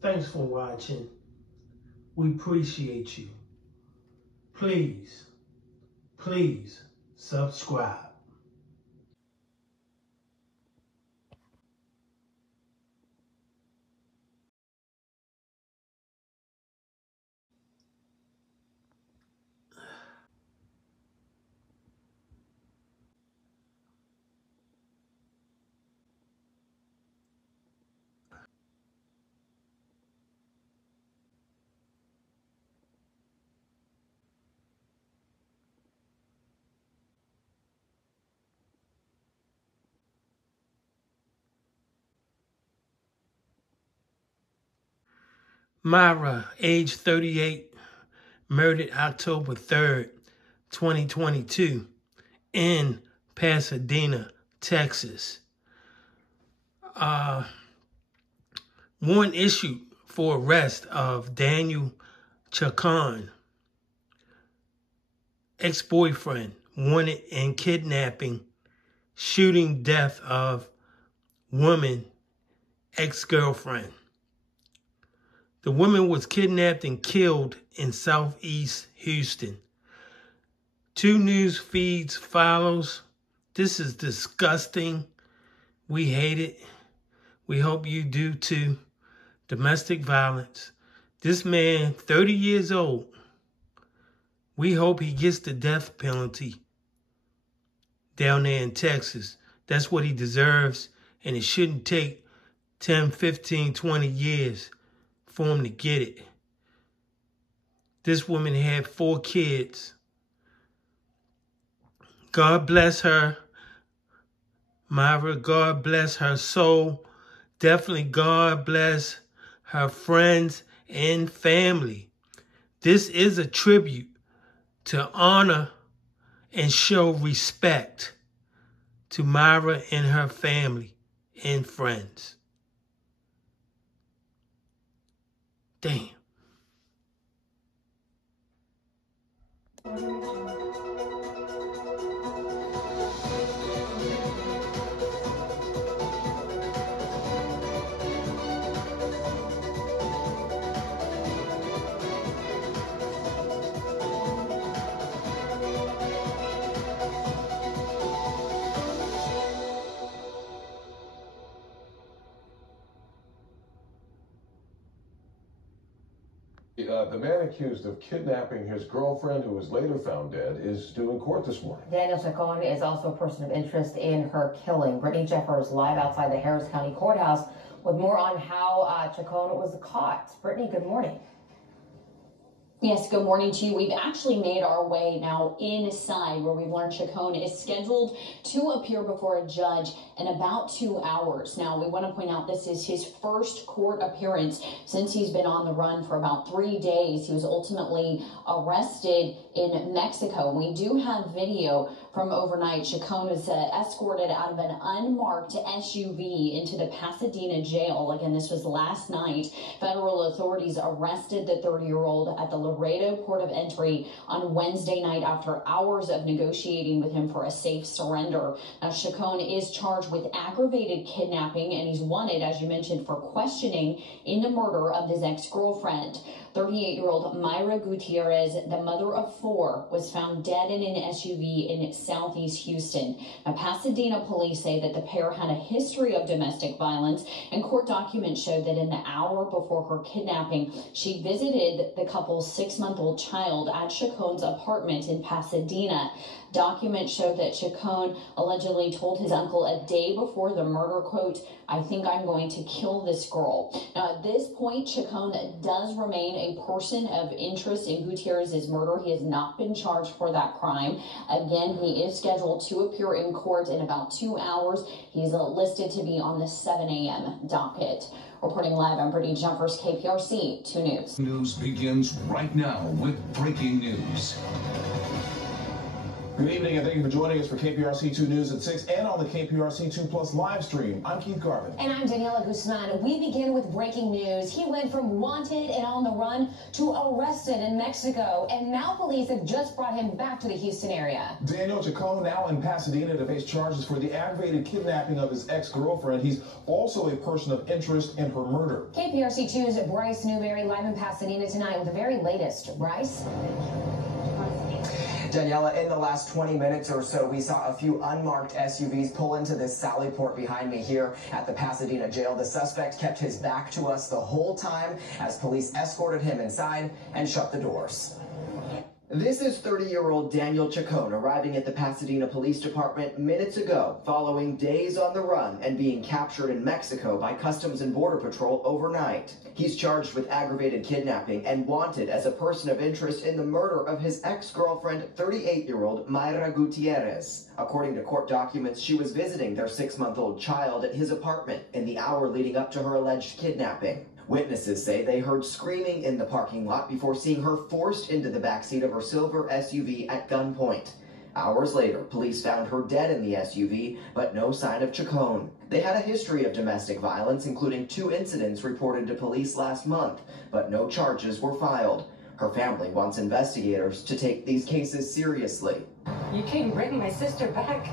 Thanks for watching. We appreciate you. Please, please subscribe. Maira, age 38, murdered October 3rd, 2022, in Pasadena, Texas. Warrant issued for arrest of Daniel Chacon, ex-boyfriend, wanted in kidnapping, shooting death of woman, ex-girlfriend. The woman was kidnapped and killed in Southeast Houston. 2 news feeds follows. This is disgusting. We hate it. We hope you do too. Domestic violence. This man, 30 years old. We hope he gets the death penalty down there in Texas. That's what he deserves, and it shouldn't take 10, 15, 20 years for him to get it. This woman had 4 kids. God bless her, Maira. God bless her soul. Definitely God bless her friends and family. This is a tribute to honor and show respect to Maira and her family and friends. Damn. The man accused of kidnapping his girlfriend, who was later found dead, is due in court this morning. Daniel Chacon is also a person of interest in her killing. Brittany Jeffers live outside the Harris County Courthouse with more on how Chacon was caught. Brittany, good morning. Yes, good morning to you. We've actually made our way now inside where we've learned Chacon is scheduled to appear before a judge in about 2 hours. Now, we want to point out this is his first court appearance since he's been on the run for about 3 days. He was ultimately arrested in Mexico. We do have video from overnight. Chacon was escorted out of an unmarked SUV into the Pasadena jail. Again, this was last night. Federal authorities arrested the 30-year-old at the Laredo Port of Entry on Wednesday night after hours of negotiating with him for a safe surrender. Now, Chacon is charged with aggravated kidnapping, and he's wanted, as you mentioned, for questioning in the murder of his ex-girlfriend. 38-year-old Maira Gutierrez, the mother of 4, was found dead in an SUV in Southeast Houston. Now, Pasadena police say that the pair had a history of domestic violence, and court documents showed that in the hour before her kidnapping, she visited the couple's 6-month-old child at Chacon's apartment in Pasadena. Documents showed that Chacon allegedly told his uncle a day before the murder, quote, "I think I'm going to kill this girl." Now, at this point, Chacon does remain a person of interest in Gutierrez's murder. He has not been charged for that crime. Again, he is scheduled to appear in court in about 2 hours. He's listed to be on the 7 a.m. docket. Reporting live, I'm Brittany Jeffers, KPRC 2 News. News begins right now with breaking news. Good evening and thank you for joining us for KPRC 2 News at 6 and on the KPRC 2 Plus live stream. I'm Keith Garvin. And I'm Daniela Guzman. We begin with breaking news. He went from wanted and on the run to arrested in Mexico. And now police have just brought him back to the Houston area. Daniel Chacon now in Pasadena to face charges for the aggravated kidnapping of his ex-girlfriend. He's also a person of interest in her murder. KPRC 2's Bryce Newberry live in Pasadena tonight with the very latest. Bryce? Daniela, in the last 20 minutes or so, we saw a few unmarked SUVs pull into this sally port behind me here at the Pasadena jail. The suspect kept his back to us the whole time as police escorted him inside and shut the doors. This is 30-year-old Daniel Chacon arriving at the Pasadena Police Department minutes ago, following days on the run and being captured in Mexico by Customs and Border Patrol overnight. He's charged with aggravated kidnapping and wanted as a person of interest in the murder of his ex-girlfriend, 38-year-old Maira Gutierrez. According to court documents, she was visiting their 6-month-old child at his apartment in the hour leading up to her alleged kidnapping. Witnesses say they heard screaming in the parking lot before seeing her forced into the backseat of her silver SUV at gunpoint. Hours later, police found her dead in the SUV, but no sign of Chacon. They had a history of domestic violence, including 2 incidents reported to police last month, but no charges were filed. Her family wants investigators to take these cases seriously. You can't bring my sister back.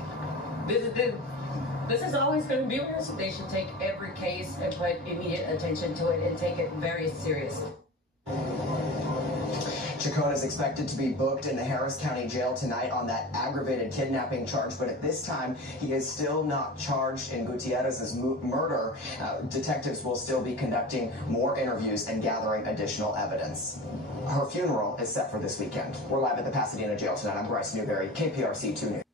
This is always going to be with us. They should take every case and put immediate attention to it and take it very seriously. Chacon is expected to be booked in the Harris County Jail tonight on that aggravated kidnapping charge, but at this time, he is still not charged in Gutierrez's murder. Detectives will still be conducting more interviews and gathering additional evidence. Her funeral is set for this weekend. We're live at the Pasadena Jail tonight. I'm Bryce Newberry, KPRC 2 News.